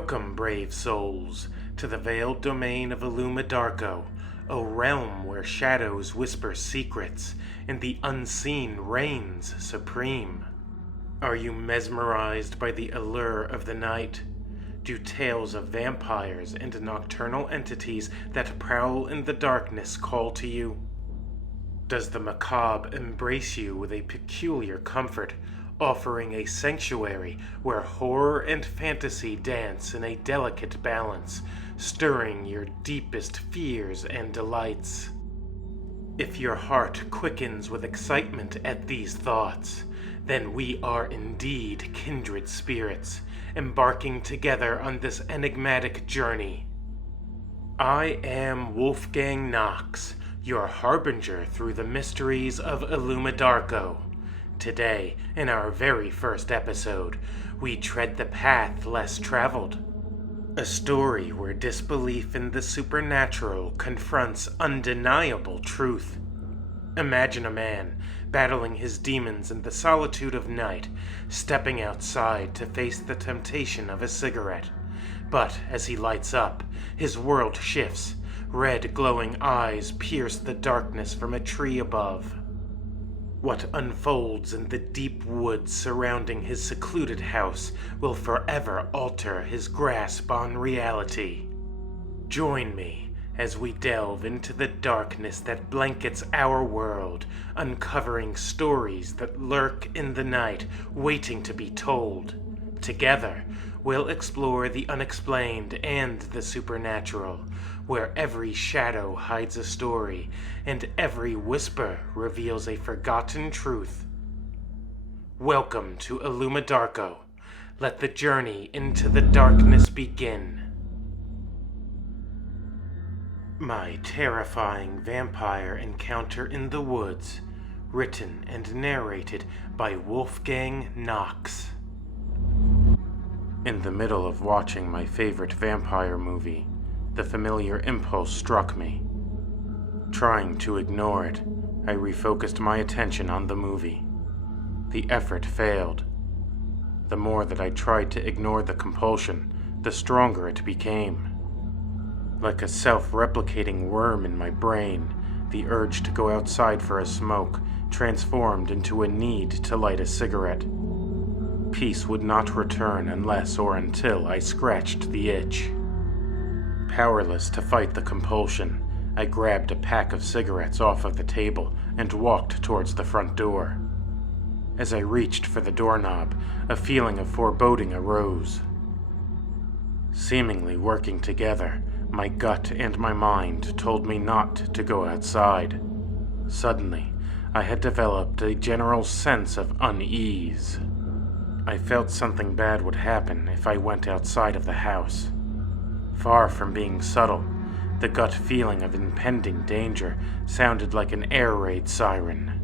Welcome, brave souls, to the veiled domain of Illumidarko, a realm where shadows whisper secrets and the unseen reigns supreme. Are you mesmerized by the allure of the night? Do tales of vampires and nocturnal entities that prowl in the darkness call to you? Does the macabre embrace you with a peculiar comfort, offering a sanctuary where horror and fantasy dance in a delicate balance, stirring your deepest fears and delights? If your heart quickens with excitement at these thoughts, then we are indeed kindred spirits, embarking together on this enigmatic journey. I am Wolfgang Nox, your harbinger through the mysteries of Illumidarko. Today, in our very first episode, we tread the path less traveled. A story where disbelief in the supernatural confronts undeniable truth. Imagine a man battling his demons in the solitude of night, stepping outside to face the temptation of a cigarette. But as he lights up, his world shifts. Red glowing eyes pierce the darkness from a tree above. What unfolds in the deep woods surrounding his secluded house will forever alter his grasp on reality. Join me as we delve into the darkness that blankets our world, uncovering stories that lurk in the night, waiting to be told. Together, we'll explore the unexplained and the supernatural, where every shadow hides a story, and every whisper reveals a forgotten truth. Welcome to Illumidarko. Let the journey into the darkness begin. My terrifying vampire encounter in the woods, written and narrated by Wolfgang Nox. In the middle of watching my favorite vampire movie, the familiar impulse struck me. Trying to ignore it, I refocused my attention on the movie. The effort failed. The more that I tried to ignore the compulsion, the stronger it became. Like a self-replicating worm in my brain, the urge to go outside for a smoke transformed into a need to light a cigarette. Peace would not return unless or until I scratched the itch. Powerless to fight the compulsion, I grabbed a pack of cigarettes off of the table and walked towards the front door. As I reached for the doorknob, a feeling of foreboding arose. Seemingly working together, my gut and my mind told me not to go outside. Suddenly, I had developed a general sense of unease. I felt something bad would happen if I went outside of the house. Far from being subtle, the gut feeling of impending danger sounded like an air raid siren.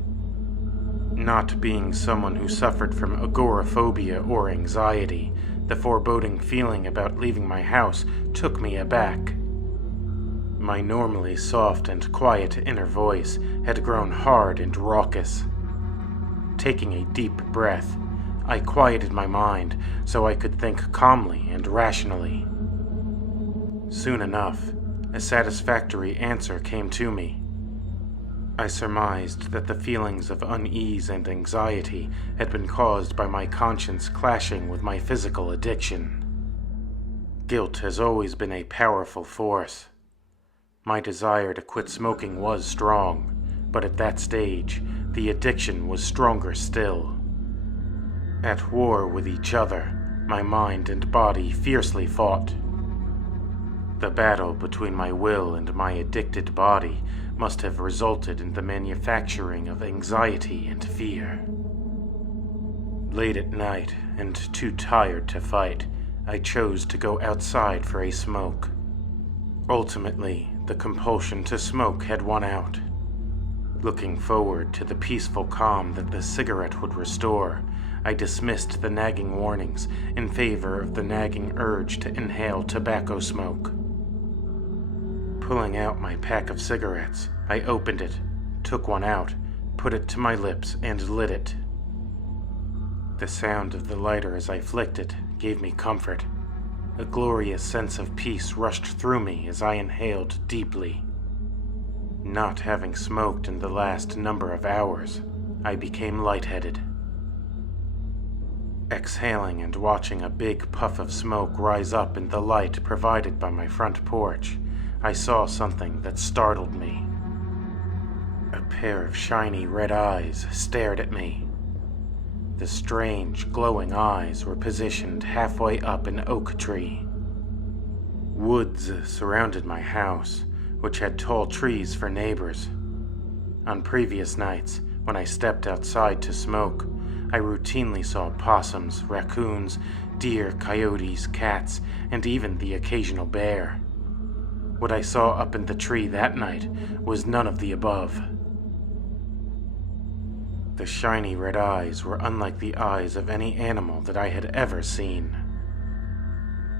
Not being someone who suffered from agoraphobia or anxiety, the foreboding feeling about leaving my house took me aback. My normally soft and quiet inner voice had grown hard and raucous. Taking a deep breath, I quieted my mind so I could think calmly and rationally. Soon enough, a satisfactory answer came to me. I surmised that the feelings of unease and anxiety had been caused by my conscience clashing with my physical addiction. Guilt has always been a powerful force. My desire to quit smoking was strong, but at that stage, the addiction was stronger still. At war with each other, my mind and body fiercely fought. The battle between my will and my addicted body must have resulted in the manufacturing of anxiety and fear. Late at night, and too tired to fight, I chose to go outside for a smoke. Ultimately, the compulsion to smoke had won out. Looking forward to the peaceful calm that the cigarette would restore, I dismissed the nagging warnings in favor of the nagging urge to inhale tobacco smoke. Pulling out my pack of cigarettes, I opened it, took one out, put it to my lips, and lit it. The sound of the lighter as I flicked it gave me comfort. A glorious sense of peace rushed through me as I inhaled deeply. Not having smoked in the last number of hours, I became lightheaded. Exhaling and watching a big puff of smoke rise up in the light provided by my front porch, I saw something that startled me. A pair of shiny red eyes stared at me. The strange, glowing eyes were positioned halfway up an oak tree. Woods surrounded my house, which had tall trees for neighbors. On previous nights, when I stepped outside to smoke, I routinely saw possums, raccoons, deer, coyotes, cats, and even the occasional bear. What I saw up in the tree that night was none of the above. The shiny red eyes were unlike the eyes of any animal that I had ever seen.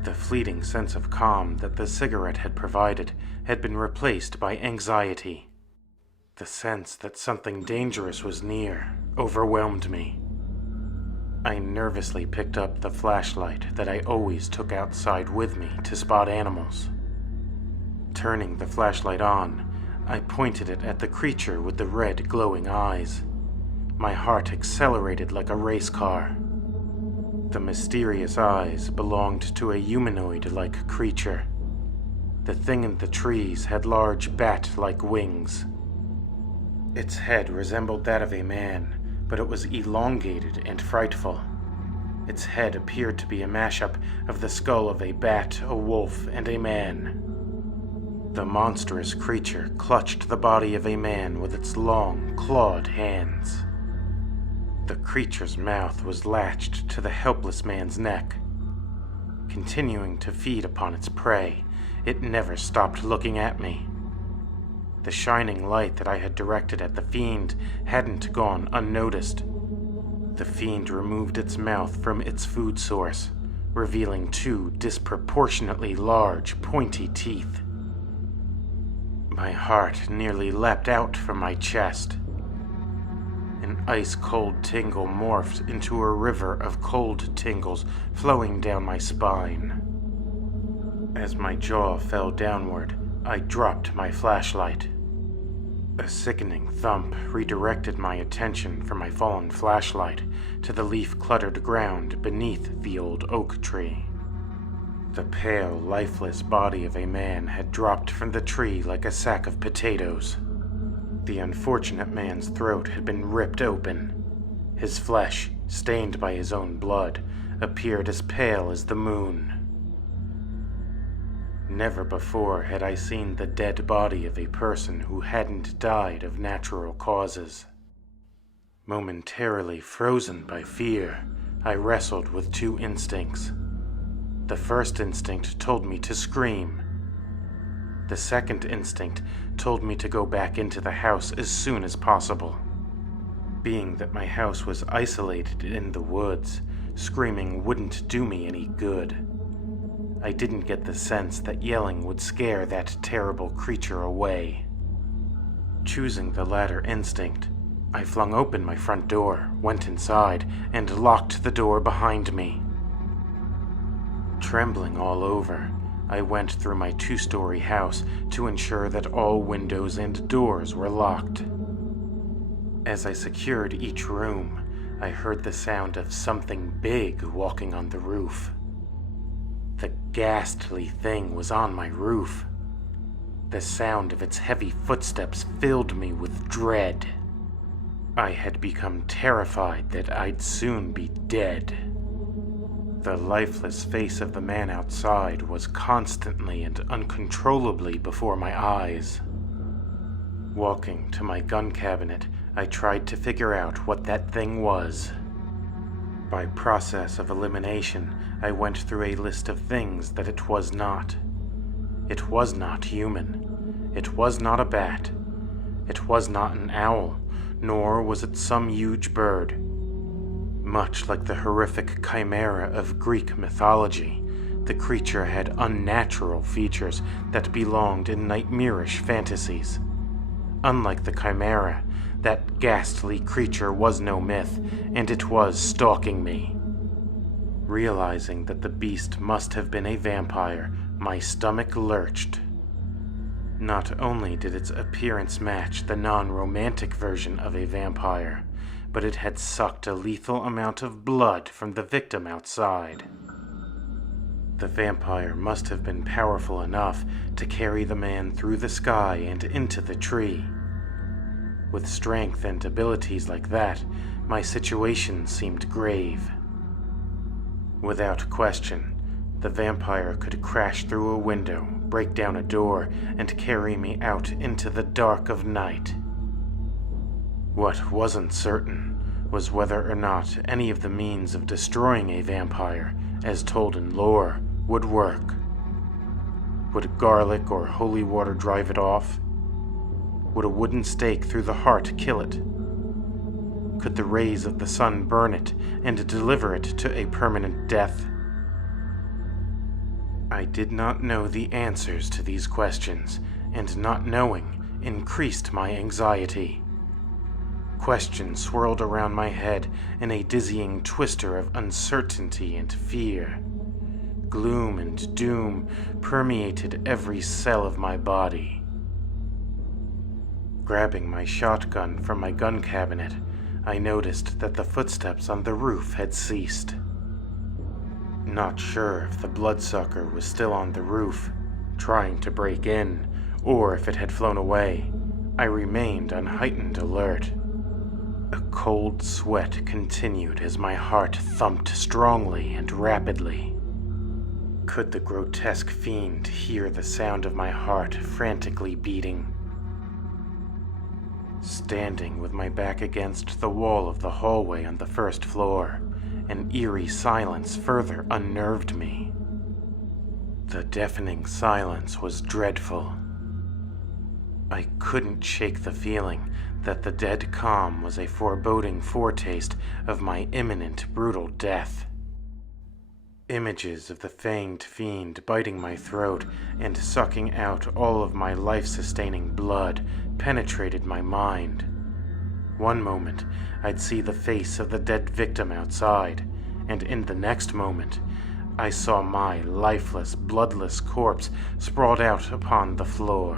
The fleeting sense of calm that the cigarette had provided had been replaced by anxiety. The sense that something dangerous was near overwhelmed me. I nervously picked up the flashlight that I always took outside with me to spot animals. Turning the flashlight on, I pointed it at the creature with the red glowing eyes. My heart accelerated like a race car. The mysterious eyes belonged to a humanoid-like creature. The thing in the trees had large bat-like wings. Its head resembled that of a man, but it was elongated and frightful. Its head appeared to be a mashup of the skull of a bat, a wolf, and a man. The monstrous creature clutched the body of a man with its long, clawed hands. The creature's mouth was latched to the helpless man's neck. Continuing to feed upon its prey, it never stopped looking at me. The shining light that I had directed at the fiend hadn't gone unnoticed. The fiend removed its mouth from its food source, revealing two disproportionately large, pointy teeth. My heart nearly leapt out from my chest. An ice-cold tingle morphed into a river of cold tingles flowing down my spine. As my jaw fell downward, I dropped my flashlight. A sickening thump redirected my attention from my fallen flashlight to the leaf-cluttered ground beneath the old oak tree. The pale, lifeless body of a man had dropped from the tree like a sack of potatoes. The unfortunate man's throat had been ripped open. His flesh, stained by his own blood, appeared as pale as the moon. Never before had I seen the dead body of a person who hadn't died of natural causes. Momentarily frozen by fear, I wrestled with two instincts. The first instinct told me to scream. The second instinct told me to go back into the house as soon as possible. Being that my house was isolated in the woods, screaming wouldn't do me any good. I didn't get the sense that yelling would scare that terrible creature away. Choosing the latter instinct, I flung open my front door, went inside, and locked the door behind me. Trembling all over, I went through my 2-story house to ensure that all windows and doors were locked. As I secured each room, I heard the sound of something big walking on the roof. The ghastly thing was on my roof. The sound of its heavy footsteps filled me with dread. I had become terrified that I'd soon be dead. The lifeless face of the man outside was constantly and uncontrollably before my eyes. Walking to my gun cabinet, I tried to figure out what that thing was. By process of elimination, I went through a list of things that it was not. It was not human. It was not a bat. It was not an owl, nor was it some huge bird. Much like the horrific chimera of Greek mythology, the creature had unnatural features that belonged in nightmarish fantasies. Unlike the chimera, that ghastly creature was no myth, and it was stalking me. Realizing that the beast must have been a vampire, my stomach lurched. Not only did its appearance match the non-romantic version of a vampire, but it had sucked a lethal amount of blood from the victim outside. The vampire must have been powerful enough to carry the man through the sky and into the tree. With strength and abilities like that, my situation seemed grave. Without question, the vampire could crash through a window, break down a door, and carry me out into the dark of night. What wasn't certain was whether or not any of the means of destroying a vampire, as told in lore, would work. Would garlic or holy water drive it off? Would a wooden stake through the heart kill it? Could the rays of the sun burn it and deliver it to a permanent death? I did not know the answers to these questions, and not knowing increased my anxiety. Questions swirled around my head in a dizzying twister of uncertainty and fear. Gloom and doom permeated every cell of my body. Grabbing my shotgun from my gun cabinet, I noticed that the footsteps on the roof had ceased. Not sure if the bloodsucker was still on the roof, trying to break in, or if it had flown away, I remained on heightened alert. A cold sweat continued as my heart thumped strongly and rapidly. Could the grotesque fiend hear the sound of my heart frantically beating? Standing with my back against the wall of the hallway on the first floor, an eerie silence further unnerved me. The deafening silence was dreadful. I couldn't shake the feeling that the dead calm was a foreboding foretaste of my imminent brutal death. Images of the fanged fiend biting my throat and sucking out all of my life-sustaining blood penetrated my mind. One moment, I'd see the face of the dead victim outside, and in the next moment, I saw my lifeless, bloodless corpse sprawled out upon the floor.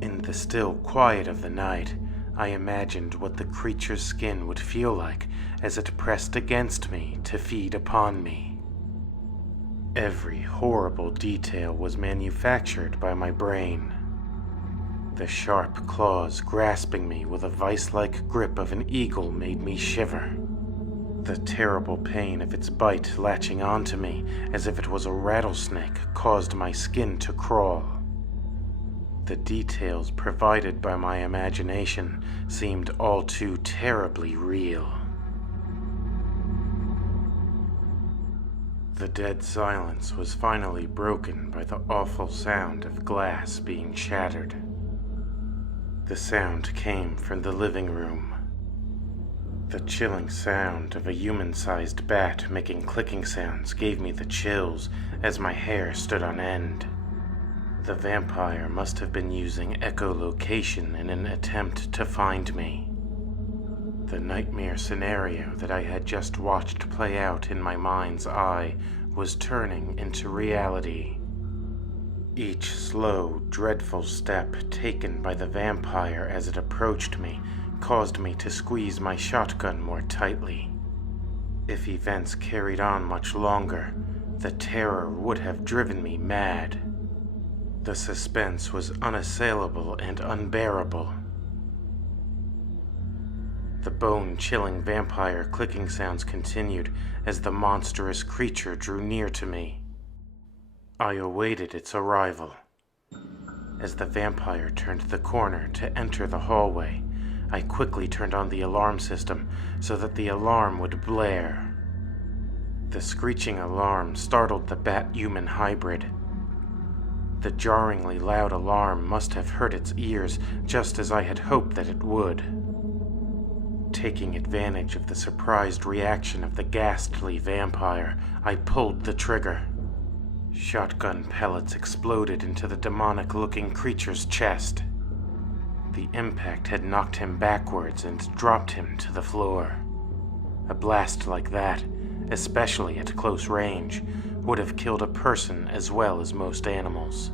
In the still quiet of the night, I imagined what the creature's skin would feel like as it pressed against me to feed upon me. Every horrible detail was manufactured by my brain. The sharp claws grasping me with a vice-like grip of an eagle made me shiver. The terrible pain of its bite latching onto me as if it was a rattlesnake caused my skin to crawl. The details provided by my imagination seemed all too terribly real. The dead silence was finally broken by the awful sound of glass being shattered. The sound came from the living room. The chilling sound of a human-sized bat making clicking sounds gave me the chills as my hair stood on end. The vampire must have been using echolocation in an attempt to find me. The nightmare scenario that I had just watched play out in my mind's eye was turning into reality. Each slow, dreadful step taken by the vampire as it approached me caused me to squeeze my shotgun more tightly. If events carried on much longer, the terror would have driven me mad. The suspense was unassailable and unbearable. The bone-chilling vampire clicking sounds continued as the monstrous creature drew near to me. I awaited its arrival. As the vampire turned the corner to enter the hallway, I quickly turned on the alarm system so that the alarm would blare. The screeching alarm startled the bat-human hybrid. The jarringly loud alarm must have hurt its ears just as I had hoped that it would. Taking advantage of the surprised reaction of the ghastly vampire, I pulled the trigger. Shotgun pellets exploded into the demonic-looking creature's chest. The impact had knocked him backwards and dropped him to the floor. A blast like that, especially at close range, would have killed a person as well as most animals.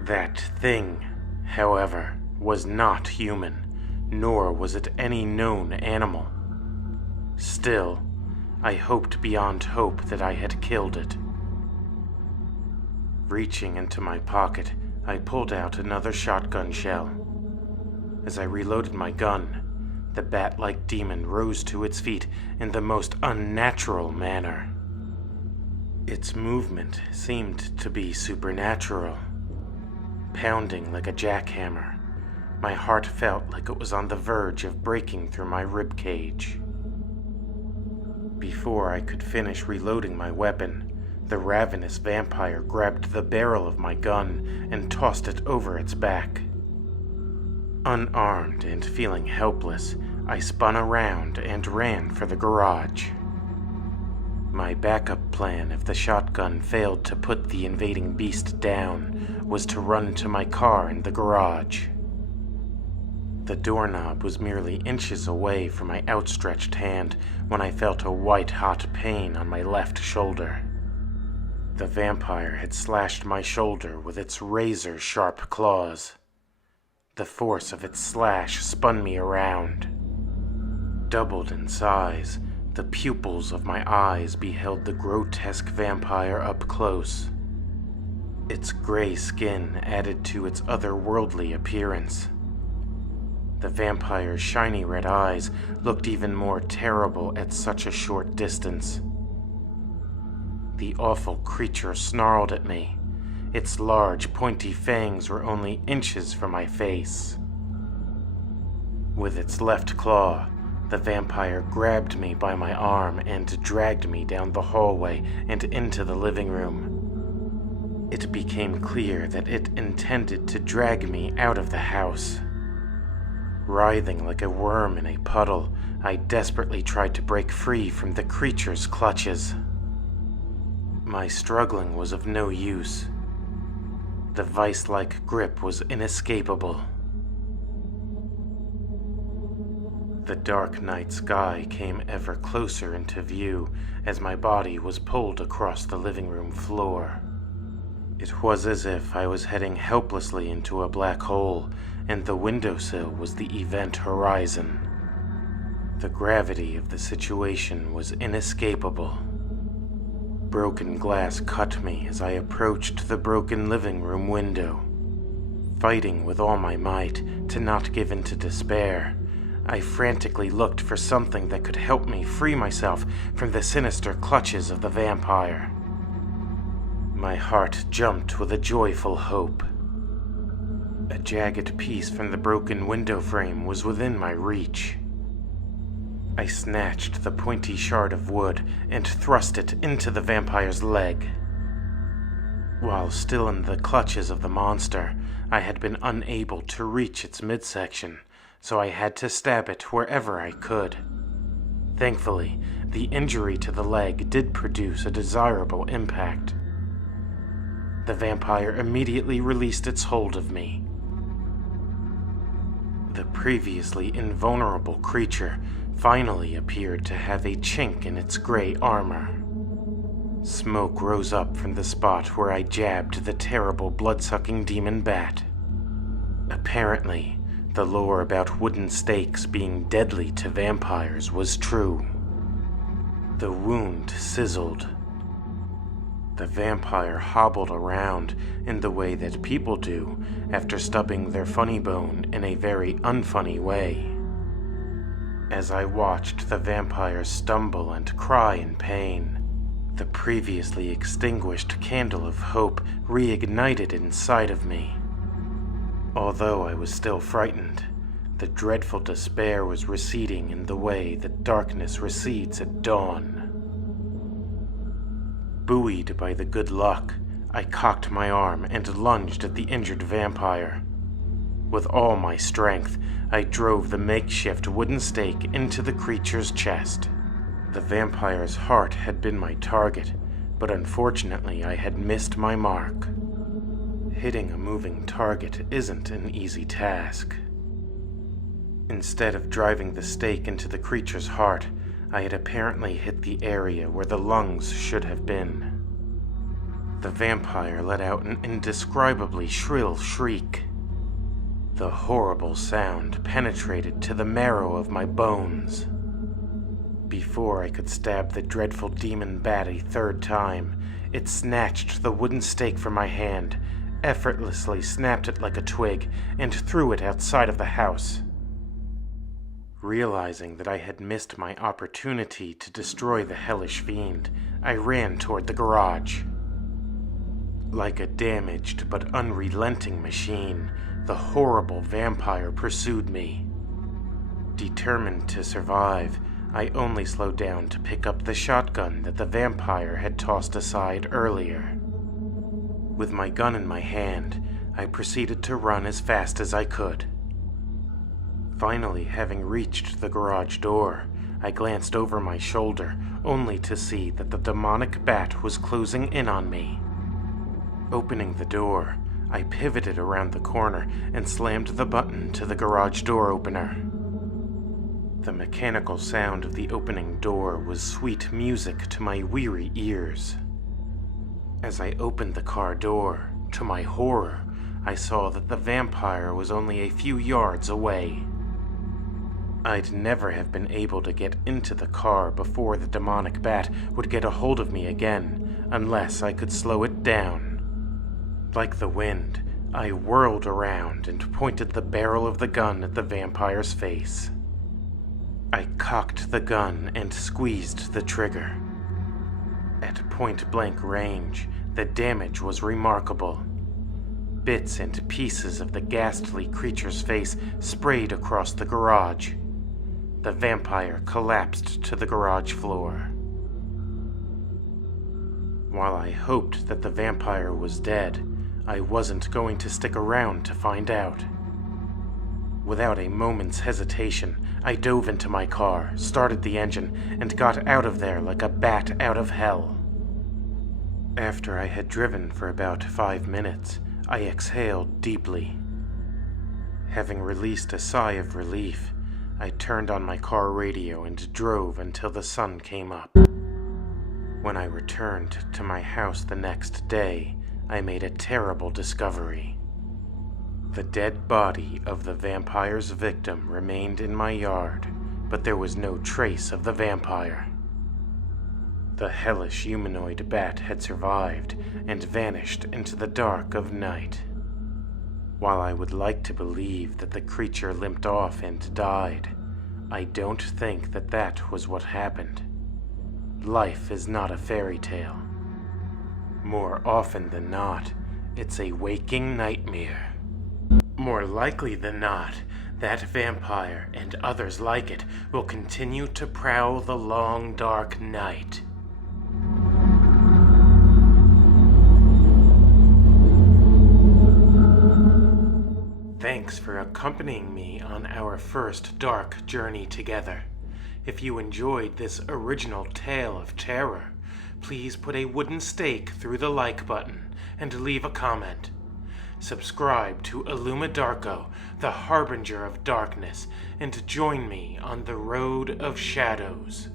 That thing, however, was not human, nor was it any known animal. Still, I hoped beyond hope that I had killed it. Reaching into my pocket, I pulled out another shotgun shell. As I reloaded my gun, the bat-like demon rose to its feet in the most unnatural manner. Its movement seemed to be supernatural. Pounding like a jackhammer, my heart felt like it was on the verge of breaking through my ribcage. Before I could finish reloading my weapon, the ravenous vampire grabbed the barrel of my gun and tossed it over its back. Unarmed and feeling helpless, I spun around and ran for the garage. My backup plan if the shotgun failed to put the invading beast down was to run to my car in the garage. The doorknob was merely inches away from my outstretched hand when I felt a white-hot pain on my left shoulder. The vampire had slashed my shoulder with its razor-sharp claws. The force of its slash spun me around. Doubled in size, the pupils of my eyes beheld the grotesque vampire up close. Its gray skin added to its otherworldly appearance. The vampire's shiny red eyes looked even more terrible at such a short distance. The awful creature snarled at me. Its large, pointy fangs were only inches from my face. With its left claw, the vampire grabbed me by my arm and dragged me down the hallway and into the living room. It became clear that it intended to drag me out of the house. Writhing like a worm in a puddle, I desperately tried to break free from the creature's clutches. My struggling was of no use. The vice-like grip was inescapable. The dark night sky came ever closer into view as my body was pulled across the living room floor. It was as if I was heading helplessly into a black hole, and the windowsill was the event horizon. The gravity of the situation was inescapable. Broken glass cut me as I approached the broken living room window. Fighting with all my might to not give in to despair, I frantically looked for something that could help me free myself from the sinister clutches of the vampire. My heart jumped with a joyful hope. A jagged piece from the broken window frame was within my reach. I snatched the pointy shard of wood and thrust it into the vampire's leg. While still in the clutches of the monster, I had been unable to reach its midsection, so I had to stab it wherever I could. Thankfully, the injury to the leg did produce a desirable impact. The vampire immediately released its hold of me. The previously invulnerable creature finally appeared to have a chink in its gray armor. Smoke rose up from the spot where I jabbed the terrible blood-sucking demon bat. Apparently, the lore about wooden stakes being deadly to vampires was true. The wound sizzled. The vampire hobbled around in the way that people do after stubbing their funny bone in a very unfunny way. As I watched the vampire stumble and cry in pain, the previously extinguished candle of hope reignited inside of me. Although I was still frightened, the dreadful despair was receding in the way that darkness recedes at dawn. Buoyed by the good luck, I cocked my arm and lunged at the injured vampire. With all my strength, I drove the makeshift wooden stake into the creature's chest. The vampire's heart had been my target, but unfortunately I had missed my mark. Hitting a moving target isn't an easy task. Instead of driving the stake into the creature's heart, I had apparently hit the area where the lungs should have been. The vampire let out an indescribably shrill shriek. The horrible sound penetrated to the marrow of my bones. Before I could stab the dreadful demon bat a third time, it snatched the wooden stake from my hand, effortlessly snapped it like a twig, and threw it outside of the house. Realizing that I had missed my opportunity to destroy the hellish fiend, I ran toward the garage. Like a damaged but unrelenting machine, the horrible vampire pursued me. Determined to survive, I only slowed down to pick up the shotgun that the vampire had tossed aside earlier. With my gun in my hand, I proceeded to run as fast as I could. Finally, having reached the garage door, I glanced over my shoulder, only to see that the demonic bat was closing in on me. Opening the door, I pivoted around the corner and slammed the button to the garage door opener. The mechanical sound of the opening door was sweet music to my weary ears. As I opened the car door, to my horror, I saw that the vampire was only a few yards away. I'd never have been able to get into the car before the demonic bat would get a hold of me again, unless I could slow it down. Like the wind, I whirled around and pointed the barrel of the gun at the vampire's face. I cocked the gun and squeezed the trigger. At point-blank range, the damage was remarkable. Bits and pieces of the ghastly creature's face sprayed across the garage. The vampire collapsed to the garage floor. While I hoped that the vampire was dead, I wasn't going to stick around to find out. Without a moment's hesitation, I dove into my car, started the engine, and got out of there like a bat out of hell. After I had driven for about 5 minutes, I exhaled deeply. Having released a sigh of relief, I turned on my car radio and drove until the sun came up. When I returned to my house the next day, I made a terrible discovery. The dead body of the vampire's victim remained in my yard, but there was no trace of the vampire. The hellish humanoid bat had survived and vanished into the dark of night. While I would like to believe that the creature limped off and died, I don't think that that was what happened. Life is not a fairy tale. More often than not, it's a waking nightmare. More likely than not, that vampire and others like it will continue to prowl the long, dark night. Thanks for accompanying me on our first dark journey together. If you enjoyed this original tale of terror, please put a wooden stake through the like button and leave a comment. Subscribe to Illumidarko, the harbinger of darkness, and join me on the road of shadows.